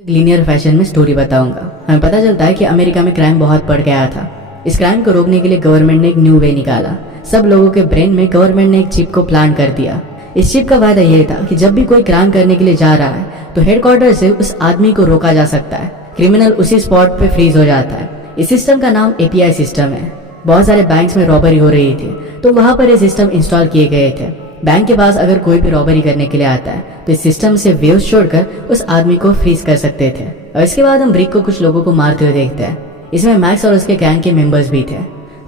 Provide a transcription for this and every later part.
Linear fashion में story बताऊंगा। हमें पता चलता है कि अमेरिका में क्राइम बहुत बढ़ गया था। इस क्राइम को रोकने के लिए गवर्नमेंट ने एक न्यू वे निकाला। सब लोगों के ब्रेन में गवर्नमेंट ने एक चिप को प्लांट कर दिया। इस चिप का फायदा यह था कि जब भी कोई क्राइम करने के लिए जा रहा है तो हेडक्वार्टर से उस आदमी को रोका जा सकता है। क्रिमिनल उसी स्पॉट पे फ्रीज हो जाता है। इस सिस्टम का नाम एपीआई सिस्टम है। बहुत सारे बैंक्स में रॉबरी हो रही थी तो वहां पर ये सिस्टम इंस्टॉल किए गए थे। बैंक के पास अगर कोई भी रॉबरी करने के लिए आता है तो इस सिस्टम से वेव्स छोड़कर उस आदमी को फ्रीज कर सकते थे। और इसके बाद हम ब्रिक को कुछ लोगों को मारते हुए देखते हैं। इसमें मैक्स और उसके गैंग के मेंबर्स भी थे।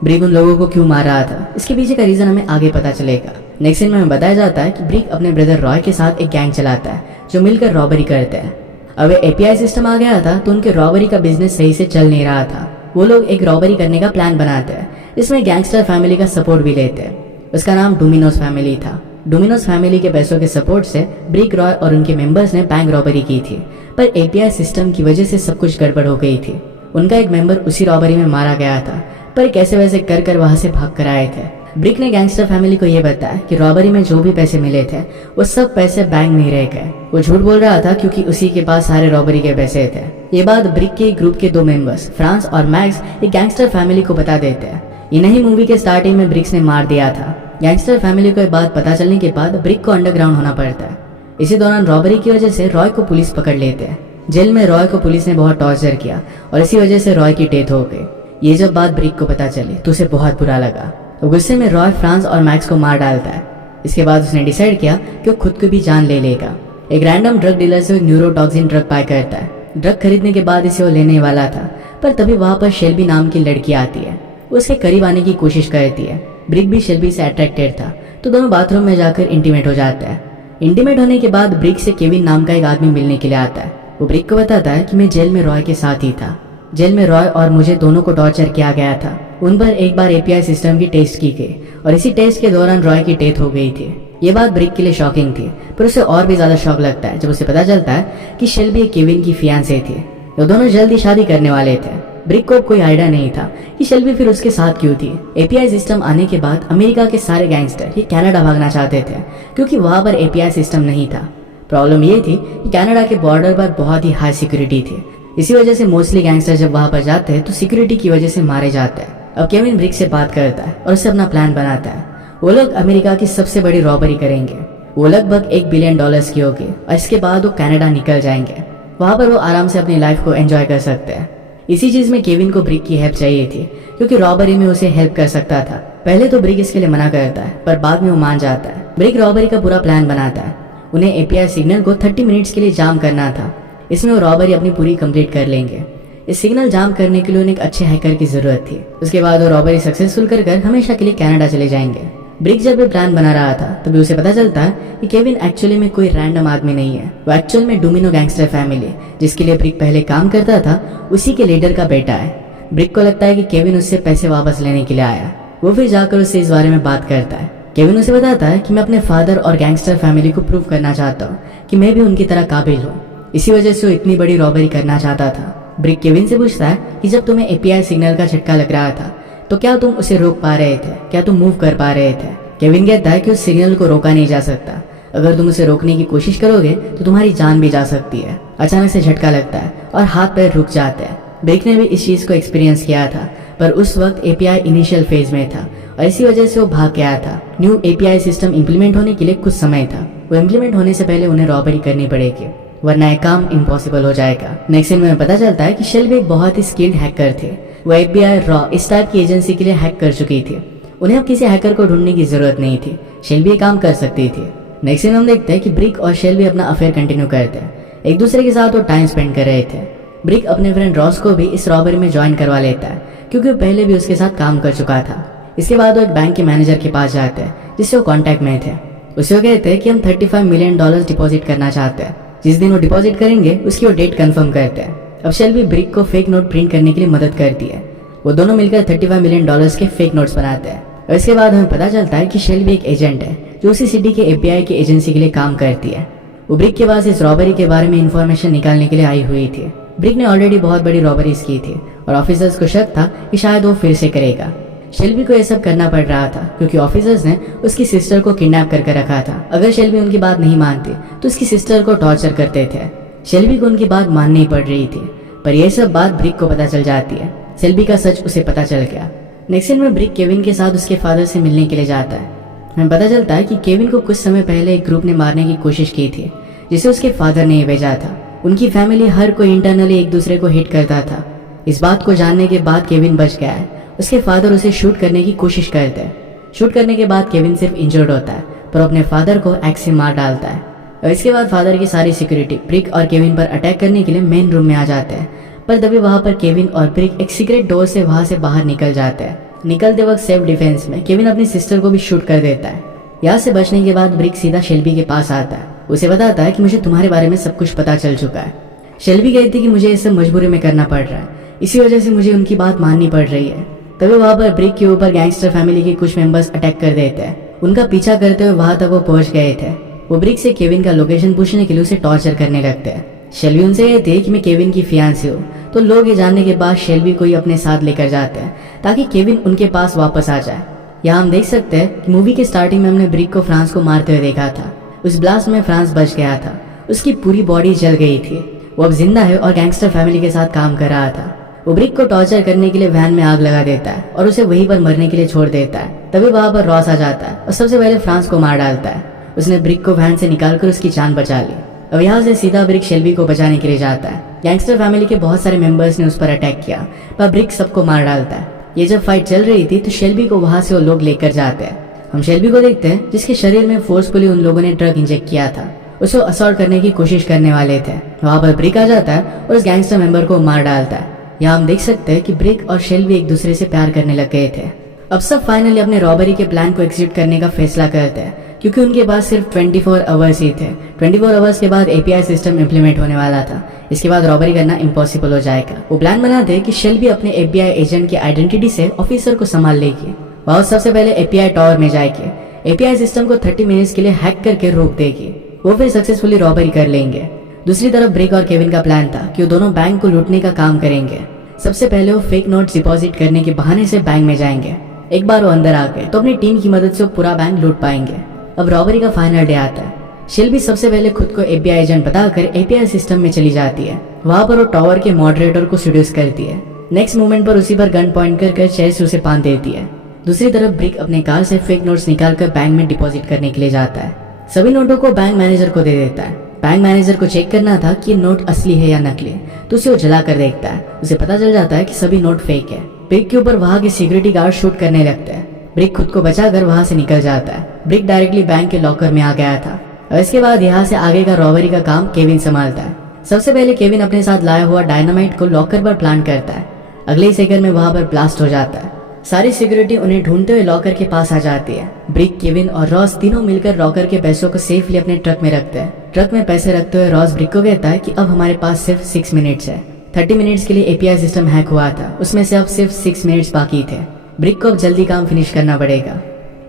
ब्रिक उन लोगों को क्यों मार रहा था, इसके पीछे का रीजन हमें आगे पता चलेगा। नेक्स्ट सीन में हमें बताया जाता है कि ब्रिक अपने ब्रदर रॉय के साथ एक गैंग चलाता है जो मिलकर रॉबरी करते हैं। अब एपीआई सिस्टम आ गया था तो उनके रॉबरी का बिजनेस सही से चल नहीं रहा था। वो लोग एक रॉबरी करने का प्लान बनाते हैं। इसमें गैंगस्टर फैमिली का सपोर्ट भी लेते हैं। उसका नाम डोमिनोज फैमिली था। डोमिनोज फैमिली के पैसों के सपोर्ट से ब्रिक, रॉय और उनके मेंबर्स ने बैंक रॉबरी की थी, पर एपीआई सिस्टम की वजह से सब कुछ गड़बड़ हो गई थी। उनका एक मेंबर उसी रॉबरी में मारा गया था, पर कैसे वैसे कर वहां से भाग कर आए थे। ब्रिक ने गैंगस्टर फैमिली को यह बताया कि रॉबरी में जो भी पैसे मिले थे वो सब पैसे बैंक में ही रह गए। वो झूठ बोल रहा था क्योंकि उसी के पास सारे रॉबरी के पैसे थे। ये बात ब्रिक के ग्रुप के दो मेंबर्स फ्रांस और मैक्स एक गैंगस्टर फैमिली को बता देते हैं। इन्हीं मूवी के स्टार्टिंग में ब्रिक्स ने मार दिया था। गैंगस्टर फैमिली को ये बात पता चलने के बाद ब्रिक को अंडरग्राउंड होना पड़ता है। इसी दौरान रॉबरी की वजह से रॉय को पुलिस पकड़ लेते हैं। जेल में रॉय को पुलिस ने बहुत टॉर्चर किया और इसी वजह से रॉय की डेथ हो गई। ये जब बात ब्रिक को पता चली तो उसे बहुत बुरा लगा। तो गुस्से में रॉय फ्रांस और मैक्स को मार डालता है। इसके बाद उसने डिसाइड किया कि वो खुद को भी जान ले लेगा। एक रैंडम ड्रग डीलर से न्यूरोटॉक्सिन ड्रग बाय करता है। ड्रग खरीदने के बाद इसे वो लेने वाला था, पर तभी वहां पर शेल्बी नाम की लड़की आती है। वो उसके करीब आने की कोशिश करती है। ब्रिक भी शेल्बी से अट्रैक्टेड था तो दोनों बाथरूम में जाकर इंटीमेट हो जाते हैं। इंटीमेट होने के बाद ब्रिक से केविन नाम का एक आदमी मिलने के लिए आता है। वो ब्रिक को बताता है कि मैं जेल में रॉय के साथ ही था। जेल में रॉय और मुझे दोनों को टॉर्चर किया गया था। उन पर एक बार एपीआई सिस्टम की टेस्ट की गई और इसी टेस्ट के दौरान रॉय की डेथ हो गई थी। ये बात ब्रिक के लिए शॉकिंग थी, पर उसे और भी ज्यादा शॉक लगता है जब उसे पता चलता है कि शेल्बी केविन की फियांसे थी। वो दोनों जल्दी शादी करने वाले थे। ब्रिक को कोई आइडिया नहीं था कि शेल्बी फिर उसके साथ क्यों थी। एपीआई सिस्टम आने के बाद अमेरिका के सारे गैंगस्टर ये कनाडा भागना चाहते थे क्योंकि वहां पर एपीआई सिस्टम नहीं था। प्रॉब्लम ये थी कि कनाडा के बॉर्डर पर बहुत ही हाई सिक्योरिटी थी। इसी वजह से मोस्टली गैंगस्टर जब वहां पर जाते हैं तो सिक्योरिटी की वजह से मारे जाते हैं। अब केविन ब्रिक से बात करता है और उससे अपना प्लान बनाता है। वो लोग अमेरिका की सबसे बड़ी रॉबरी करेंगे। वो लगभग $1 बिलियन की होगी और इसके बाद वो कनाडा निकल जाएंगे। वहां पर वो आराम से अपनी लाइफ को एंजॉय कर सकते हैं। इसी चीज में केविन को ब्रिक की हेल्प चाहिए थी क्योंकि रॉबरी में उसे हेल्प कर सकता था। पहले तो ब्रिक इसके लिए मना करता है, पर बाद में वो मान जाता है। ब्रिक रॉबरी का पूरा प्लान बनाता है। उन्हें एपीआई सिग्नल को 30 मिनट्स के लिए जाम करना था। इसमें वो रॉबरी अपनी पूरी कंप्लीट कर लेंगे। इस सिग्नल जाम करने के लिए उन्हें एक अच्छे हैकर की जरूरत थी। उसके बाद वो रॉबरी सक्सेसफुल कर हमेशा के लिए कनाडा चले जाएंगे। ब्रिक जब भी प्लान बना रहा था तभी उसे पता चलता है कि केविन एक्चुअली में कोई रैंडम आदमी नहीं है। वो एक्चुअल में डोमिनो गैंगस्टर फैमिली जिसके लिए ब्रिक पहले काम करता था उसी के लीडर का बेटा है। ब्रिक को लगता है कि केविन उससे पैसे वापस लेने के लिए आया। वो फिर जाकर उससे इस बारे में बात करता है। केविन उसे बताता है कि मैं अपने फादर और गैंगस्टर फैमिली को प्रूव करना चाहता हूँ कि मैं भी उनकी तरह काबिल हूँ। इसी वजह से वो इतनी बड़ी रॉबरी करना चाहता था। ब्रिक केविन से पूछता है कि जब तुम्हें एपीआई सिग्नल का झटका लग रहा था तो क्या तुम उसे रोक पा रहे थे, क्या तुम मूव कर पा रहे थे। केविन कहता है कि उस सिग्नल को रोका नहीं जा सकता। अगर तुम उसे रोकने की कोशिश करोगे तो तुम्हारी जान भी जा सकती है। अचानक से झटका लगता है और हाथ पैर रुक जाते हैं। ब्रिक ने भी इस चीज को एक्सपीरियंस किया था, पर उस वक्त एपीआई इनिशियल फेज में था और इसी वजह से वो भाग गया था। न्यू एपीआई सिस्टम इम्प्लीमेंट होने के लिए कुछ समय था। वो इम्प्लीमेंट होने से पहले उन्हें रॉबरी करनी पड़ेगी, वरना यह काम इम्पॉसिबल हो जाएगा। नेक्स्ट सीन में पता चलता है कि शेल्बी एक बहुत ही स्किल्ड हैकर थे। वो एफबीआई, रॉ इस टाइप की एजेंसी के लिए हैक कर चुकी थी। उन्हें अब किसी हैकर को ढूंढने की जरूरत नहीं थी। शेल्बी ये काम कर सकती थी। नेक्स्ट सीन हम देखते हैं कि ब्रिक और शेल्बी अपना अफेयर कंटिन्यू करते हैं। एक दूसरे के साथ वो टाइम स्पेंड कर रहे थे। ब्रिक अपने फ्रेंड रॉस को भी इस रॉबरी में ज्वाइन करवा लेता है क्योंकि वो पहले भी उसके साथ काम कर चुका था। इसके बाद वो एक बैंक के मैनेजर के पास जाते हैं जिससे वो कॉन्टेक्ट में थे। उसे वो कहते हैं कि हम $35 मिलियन डिपॉजिट करना चाहते हैं। जिस दिन वो डिपॉजिट करेंगे उसकी वो डेट कंफर्म करते हैं। अब शेल्बी ब्रिक को फेक नोट प्रिंट करने के लिए मदद करती है। वो दोनों मिलकर $35 मिलियन के फेक नोट्स बनाते हैं। और इसके बाद हमें पता चलता है कि शेल्बी एक एजेंट है जो उसी सिटी के एपीआई की एजेंसी के लिए काम करती है। वो ब्रिक के पास इस रॉबरी के बारे में इंफॉर्मेशन निकालने के लिए आई हुई थी। ब्रिक ने ऑलरेडी बहुत बड़ी रॉबरीज की थी और ऑफिसर्स को शक था कि शायद वो फिर से करेगा। शेल्बी को यह सब करना पड़ रहा था क्योंकि ऑफिसर्स ने उसकी सिस्टर को किडनैप करके रखा था। अगर शेल्बी उनकी बात नहीं मानती तो उसकी सिस्टर को टॉर्चर करते थे। शेल्बी को उनकी बात माननी पड़ रही थी, पर यह सब बात ब्रिक को पता चल जाती है। शेल्बी का सच उसे पता चल गया। नेक्स्ट सीन में ब्रिक केविन के साथ उसके फादर से मिलने के लिए जाता है। हमें पता चलता है कि केविन को कुछ समय पहले एक ग्रुप ने मारने की कोशिश की थी, जिसे उसके फादर ने भेजा था। उनकी फैमिली हर कोई इंटरनली एक दूसरे को हिट करता था। इस बात को जानने के बाद केविन बच गया है। उसके फादर उसे शूट करने की कोशिश करते हैं। शूट करने के बाद केविन सिर्फ इंजर्ड होता है, पर अपने फादर को एक्स से मार डालता है। और इसके बाद फादर की सारी सिक्योरिटी ब्रिक और केविन पर अटैक करने के लिए मेन रूम में आ जाते हैं, पर तभी वहां पर केविन और ब्रिक एक सीक्रेट डोर से वहां से बाहर निकल जाते हैं। निकलते वक्त सेल्फ डिफेंस में केविन अपनी सिस्टर को भी शूट कर देता है। यहाँ से बचने के बाद ब्रिक सीधा शेल्बी के पास आता है। उसे बताता है कि मुझे तुम्हारे बारे में सब कुछ पता चल चुका है। शेल्बी कहती है कि मुझे इसे मजबूरी में करना पड़ रहा है, इसी वजह से मुझे उनकी बात माननी पड़ रही है। तभी वहां पर ब्रिक के ऊपर गैंगस्टर फैमिली के कुछ मेंबर्स अटैक कर देते हैं। उनका पीछा करते हुए वहां तक वो पहुंच गए थे। वो ब्रिक से केविन का लोकेशन पूछने के लिए उसे टॉर्चर करने लगते हैं। शेल्बी उनसे कहती है कि मैं केविन की फियांसी हूँ, तो लोग ये जानने के बाद शेल्बी को ही अपने साथ लेकर जाते हैं ताकि केविन उनके पास वापस आ जाए। यहाँ हम देख सकते हैं कि मूवी के स्टार्टिंग में हमने ब्रिक को फ्रांस को मारते हुए देखा था। उस ब्लास्ट में फ्रांस बच गया था, उसकी पूरी बॉडी जल गई थी। वो अब जिंदा है और गैंगस्टर फैमिली के साथ काम कर रहा था। वो ब्रिक को टॉर्चर करने के लिए वैन में आग लगा देता है और उसे वहीं पर मरने के लिए छोड़ देता है। तभी वहां पर रॉस आ जाता है और सबसे पहले फ्रांस को मार डालता है। उसने ब्रिक को वैन से निकालकर उसकी जान बचा ली। अब यहाँ से सीधा ब्रिक शेल्बी को बचाने के लिए जाता है। गैंगस्टर फैमिली के बहुत सारे मेंबर्स ने उस पर अटैक किया, पर ब्रिक सबको मार डालता है। ये जब फाइट चल रही थी तो शेल्बी को वहां से वो लोग लेकर जाते हैं। हम शेल्बी को देखते हैं जिसके शरीर में फोर्सफुली उन लोगों ने ड्रग इंजेक्ट किया था। उसे असॉल्ट करने की कोशिश करने वाले थे। वहां पर ब्रिक आ जाता है और उस गैंगस्टर मेंबर को मार डालता है। यहाँ हम देख सकते हैं कि ब्रिक और शेल्बी एक दूसरे से प्यार करने लग गए थे। अब सब फाइनली अपने रॉबरी के प्लान को एग्जीक्यूट करने का फैसला करते हैं, क्योंकि उनके पास सिर्फ 24 आवर्स ही थे। 24 आवर्स के बाद एपीआई सिस्टम इम्प्लीमेंट होने वाला था। इसके बाद रॉबरी करना इम्पॉसिबल हो जाएगा। वो प्लान बनाते कि शेल्बी अपने एफबीआई एजेंट की आइडेंटिटी से ऑफिसर को संभाल लेगी। वह सबसे पहले एपीआई टावर में जाएगी। एपीआई सिस्टम को 30 मिनट्स के लिए हैक करके रोक देगी। वो फिर सक्सेसफुली रॉबरी कर लेंगे। दूसरी तरफ ब्रिक और केविन का प्लान था कि वो दोनों बैंक को लूटने का काम करेंगे। सबसे पहले वो फेक नोट डिपॉजिट करने के बहाने से बैंक में जाएंगे। एक बार वो अंदर आ गए तो अपनी टीम की मदद से वो पूरा बैंक लूट पाएंगे। अब रॉबरी का फाइनल डे आता है। शेल्बी सबसे पहले खुद को एफबीआई एजेंट बताकर एपीआई सिस्टम में चली जाती है। वहां पर वो टावर के मॉडरेटर को सीड्यूस करती है। नेक्स्ट मोमेंट पर उसी पर गन पॉइंट कर चेयर से उसे बांध देती है। दूसरी तरफ ब्रिक अपने कार से फेक नोट्स निकालकर बैंक में डिपॉजिट करने के लिए जाता है। सभी नोटों को बैंक मैनेजर को दे देता है। बैंक मैनेजर को चेक करना था कि ये नोट असली है या नकली, तो उसे वो जला कर देखता है। उसे पता चल जाता है कि सभी नोट फेक है। ब्रिक के ऊपर वहां के सिक्योरिटी गार्ड शूट करने लगते हैं। ब्रिक खुद को बचाकर वहां से निकल जाता है। ब्रिक डायरेक्टली बैंक के लॉकर में आ गया था और इसके बाद यहाँ से आगे का रॉबरी का काम केविन संभालता है। सबसे पहले केविन अपने साथ लाया हुआ डायनामाइट को लॉकर पर प्लांट करता है। अगले ही सेकंड में वहां पर ब्लास्ट हो जाता है। सारी सिक्योरिटी उन्हें ढूंढते हुए लॉकर के पास आ जाती है। ब्रिक, केविन और रॉस तीनों मिलकर लॉकर के पैसों को सेफली अपने ट्रक में रखते हैं। ट्रक में पैसे रखते हुए रॉस ब्रिक को कहता है कि अब हमारे पास सिर्फ 6 मिनट्स है। 30 मिनट्स के लिए एपीआई सिस्टम हैक हुआ था, उसमें से अब सिर्फ 6 मिनट्स बाकी थे। ब्रिक को अब जल्दी काम फिनिश करना पड़ेगा।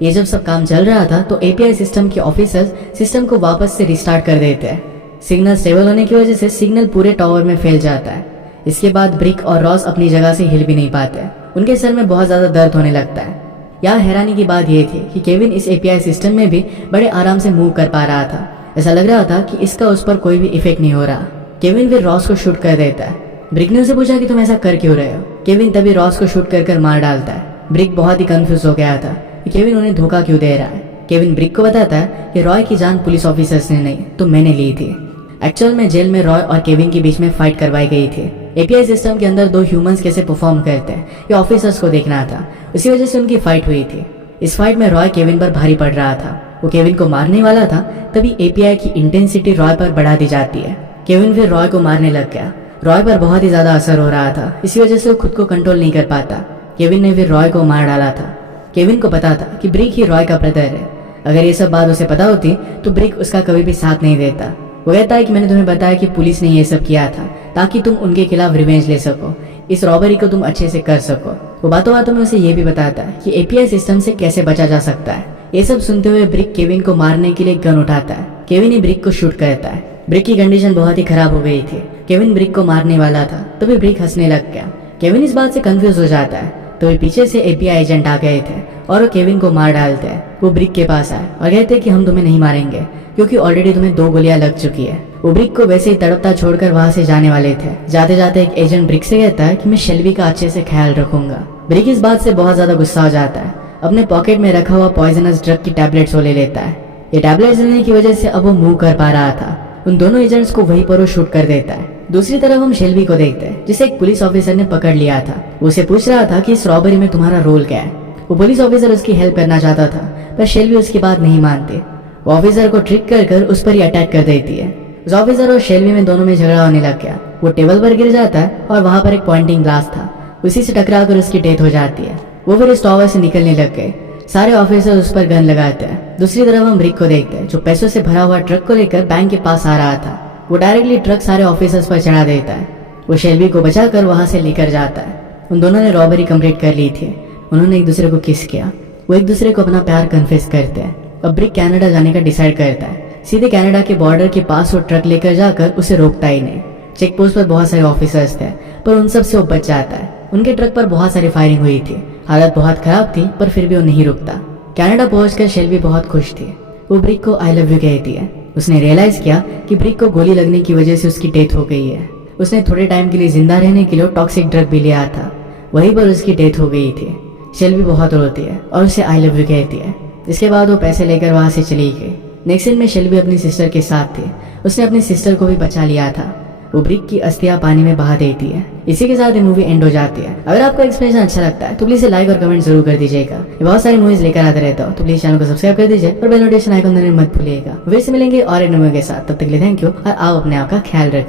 ये जब सब काम चल रहा था तो एपीआई सिस्टम के ऑफिसर्स सिस्टम को वापस से रिस्टार्ट कर देते हैं। सिग्नल स्टेबल होने की वजह से सिग्नल पूरे टावर में फैल जाता है। इसके बाद ब्रिक और रॉस अपनी जगह से हिल भी नहीं पाते। उनके सर में बहुत ज्यादा दर्द होने लगता है। यहाँ हैरानी की बात यह थी कि केविन इस एपीआई सिस्टम में भी बड़े आराम से मूव कर पा रहा था। ऐसा लग रहा था कि इसका उस पर कोई भी इफेक्ट नहीं हो रहा। केविन फिर रॉस को शूट कर देता है। ब्रिक ने उसे पूछा कि तुम ऐसा कर क्यों रहे हो। केविन तभी रॉस को शूट कर मार डालता है। ब्रिक बहुत ही कंफ्यूज हो गया था कि केविन उन्हें धोखा क्यों दे रहा है। केविन ब्रिक को बताता है कि रॉय की जान पुलिस ऑफिसर्स ने नहीं तो मैंने ली थी। एक्चुअल में जेल में रॉय और केविन के बीच में फाइट करवाई गई थी। एपीआई सिस्टम के अंदर 2 ह्यूमंस कैसे परफॉर्म करते हैं ये ऑफिसर्स को देखना था, उसी वजह से उनकी फाइट हुई थी। इस फाइट में रॉय केविन पर भारी पड़ रहा था। वो केविन को मारने वाला था, तभी एपीआई की इंटेंसिटी रॉय पर बढ़ा दी जाती है। केविन फिर रॉय को मारने लग गया। रॉय पर बहुत ही ज्यादा असर हो रहा था, इसी वजह से वो खुद को कंट्रोल नहीं कर पाता। केविन ने फिर रॉय को मार डाला था। केविन को पता था कि ब्रिक ही रॉय का ब्रदर है। अगर ये सब बात उसे पता होती तो ब्रिक उसका कभी भी साथ नहीं देता। वो कहता है कि मैंने तुम्हें बताया कि पुलिस ने ये सब किया था ताकि तुम उनके खिलाफ रिवेंज ले सको, इस रॉबरी को तुम अच्छे से कर सको। वो बातों बातों में उसे ये भी बताता है कि एपीआई सिस्टम से कैसे बचा जा सकता है। ये सब सुनते हुए ब्रिक केविन को मारने के लिए गन उठाता है। केविन ही ब्रिक को शूट करता है। ब्रिक की कंडीशन बहुत ही खराब हो गई थी। केविन ब्रिक को मारने वाला था, तभी ब्रिक हंसने लग गया। केविन इस बात से कंफ्यूज हो जाता है। तभी पीछे से एपीआई एजेंट आ गए थे और वो केविन को मार डालते हैं। वो ब्रिक के पास आए और कहते हैं कि हम तुम्हें नहीं मारेंगे, क्योंकि ऑलरेडी तुम्हें 2 गोलियां लग चुकी है। वो ब्रिक को वैसे ही तड़पता छोड़कर वहां से जाने वाले थे। जाते जाते एक एजेंट ब्रिक से कहता है कि मैं शेल्बी का अच्छे से ख्याल रखूंगा। ब्रिक इस बात से बहुत ज्यादा गुस्सा हो जाता है। अपने पॉकेट में रखा हुआ पॉइजनस ड्रग की टैबलेट्स वो ले लेता है। ये टैबलेट्स लेने की वजह से अब वो मूव कर पा रहा था। उन दोनों एजेंट्स को वहीं पर वो शूट कर देता है। दूसरी तरफ हम शेल्बी को देखते हैं, जिसे एक पुलिस ऑफिसर ने पकड़ लिया था। वो उसे पूछ रहा था कि इस रॉबरी में तुम्हारा रोल क्या है। वो पुलिस ऑफिसर उसकी हेल्प करना चाहता था, पर शेल्बी उसकी बात नहीं मानती। वो ऑफिसर को ट्रिक कर उस पर ही अटैक कर देती है। उस ऑफिसर और शेल्बी में दोनों में झगड़ा होने लग गया। वो टेबल पर गिर जाता है और वहां पर एक पॉइंटिंग ग्लास था, उसी से टकरा कर उसकी डेथ हो जाती है। वो फिर इस टॉवर से निकलने लग गए। सारे ऑफिसर उस पर गन लगाते हैं। दूसरी तरफ हम ब्रिक को देखते हैं, जो पैसों से भरा हुआ ट्रक को लेकर बैंक के पास आ रहा था। वो डायरेक्टली ट्रक सारे ऑफिसर्स पर चढ़ा देता है। वो शेल्बी को बचाकर वहां से लेकर जाता है। उन दोनों ने रॉबरी कंप्लीट कर ली थी। उन्होंने एक दूसरे को किस किया। वो एक दूसरे को अपना प्यार कन्फेस करते हैं। अब ब्रिक कनाडा जाने का डिसाइड करता है। सीधे कनाडा के बॉर्डर के पास वो ट्रक लेकर जाकर उसे रोकता ही नहीं। चेक पोस्ट पर बहुत सारे ऑफिसर्स थे, पर उन सब से वो बच जाता है। उनके ट्रक पर बहुत सारी फायरिंग हुई थी। हालत बहुत खराब थी, पर फिर भी वो नहीं रुकता। कनाडा पहुंचकर शेल्बी बहुत खुश थी। वो ब्रिक को आई लव यू कहती है। उसने रियलाइज किया कि ब्रिक को गोली लगने की वजह से उसकी डेथ हो गई है। उसने थोड़े टाइम के लिए जिंदा रहने के लिए टॉक्सिक ड्रग भी लिया था, वहीं पर उसकी डेथ हो गई थी। शेल्बी बहुत रोती है और उसे आई लव यू कहती है। इसके बाद वो पैसे लेकर वहां से चली गई। नेक्स्ट सीन में शेल्बी अपनी सिस्टर के साथ थी। उसने अपनी सिस्टर को भी बचा लिया था। वो ब्रिक की अस्थियां पानी में बहा देती है। इसी के साथ ये मूवी एंड हो जाती है। अगर आपको एक्सप्लेनेशन अच्छा लगता है तो प्लीज लाइक और कमेंट जरूर कर दीजिएगा। ये बहुत सारी मूवीज लेकर आते रहता हूँ, तो प्लीज चैनल को सब्सक्राइब कर दीजिए और बेल नोटिफिकेशन आइकन दबाना मत भूलिएगा। फिर से मिलेंगे और एक मूवी के साथ। तब तक के लिए थैंक यू और आप अपने आप का ख्याल रखिए।